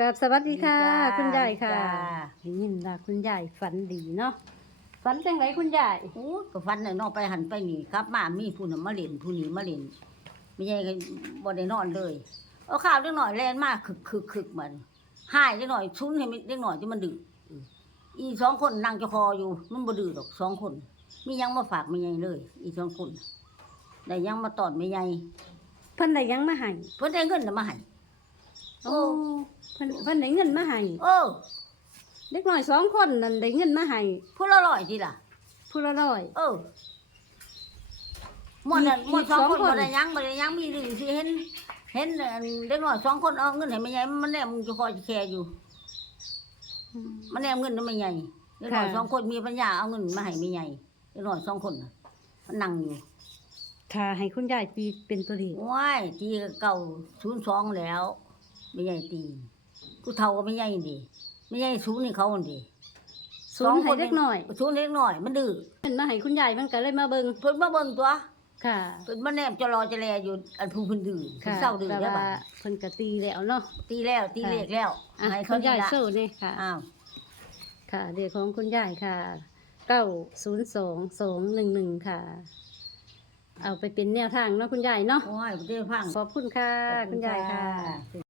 กับสวัสดีค่ะจ้าคุณยายค่ะจ้าได้ยินว่าคุณยายฝันดีเนาะฝันจังไรคุณยายโอ้ยก็ฟันน่ะเนอไปหันไปนี่ครับ มามีผู้น่ะมาเล่นผู้นี้มาเล่นไม่ใช่ก็บ่ได้นอนเลย เอาข้าวเล็กหน่อยแลนมากคึกคึกคึกมันหายเล็กหน่อยชุนให้มันเล็กหน่อยที่มันดื้ออีสองคนนั่งจะคออยู่ มันบ่ดื้อหรอกสองคนมียังมาฝากไม่ใหญ่เลย อีสองคนได้ยังมาตอนไม่ใหญ่เพิ่นได้หยังมาให้เพิ่นได้เงินน่ะมาให้ โอ้เพิ่นเพิ่นได้เงินมาให้เออเด็กน้อยสองคนนั่นได้เงินมาให้ผู้ละร้อยทีล่ะ ผู้ละร้อยเออหมดน่ะอีกหมดสองอีกสองคนคนบ่ได้ยังบ่ได้ยังมีหรือสิเห็น เห็นอันเด็กน้อยสองคนเอาเงินให้แม่ใหญ่มันแนมจะคอยจะแคร์อยู่ มันแนมเงินให้แม่ใหญ่เด็กน้อยค่ะสองคนมีปัญญาเอาเงินมาให้แม่ใหญ่เด็กน้อยสองคนน่ะมันนั่งอยู่ถ้าให้คุณยายตีเป็นตัวเลขว้ายตีก็เก่าศูนย์สองแล้ว แม่ใหญ่ตีกูเท่าก็แม่ใหญ่ดิแม่ใหญ่ศูนย์นี่เขาดิศูนย์ให้เด็กน้อยศูนย์เด็กน้อย มันดื้อเงินมาให้คุณยายมันก็เลยมาเบิ่งเพิ่นมาเบิ่งตัวค่ะเพิ่นมาแนมจะรอจะแลอยู่อันผู้เพิ่นดื้อค่ะเศร้าดื้อแต่แล้วว่าบัดเพิ่นก็ตีแล้วเนาะตีแล้วตีเลขแล้วอะให้คุเขาณดียายละสู้นี่ค่ะอ้าวค่ะเด็กของคุณยายค่ะเก้าศูนย์สองสองหนึ่งหนึ่งค่ะ เอาไปเป็นแนวทางเนาะคุณยายเนาะโอ้ยบ่ได้ฟังขอบคุณค่ะขอบคุณยายค่ะค่ะ